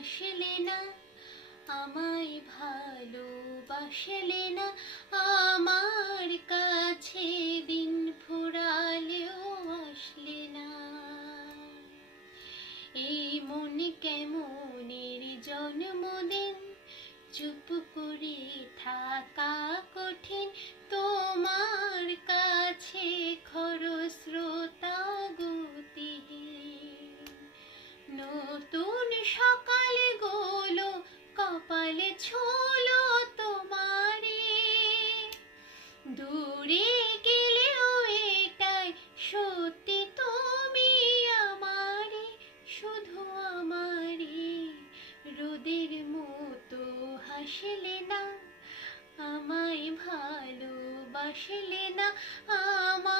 হাসলে না, আমায় ভালোবাসলে না, আমার কাছে দিন ফুরালেও আসলে না। এই মন কেমনের জন্মদিন, চুপ করে থাকা কঠিন, তোমার কাছে খরস্রোতা গতিহীন। নতুন সকাল গোলো কপালে ছোলো তোমারে, দূরে গেলেও এটাই সত্যি তুমি আমারে, শুধু আমারে। রোদের মতো হাসলে না, আমায় ভালোবাসলে না, আমার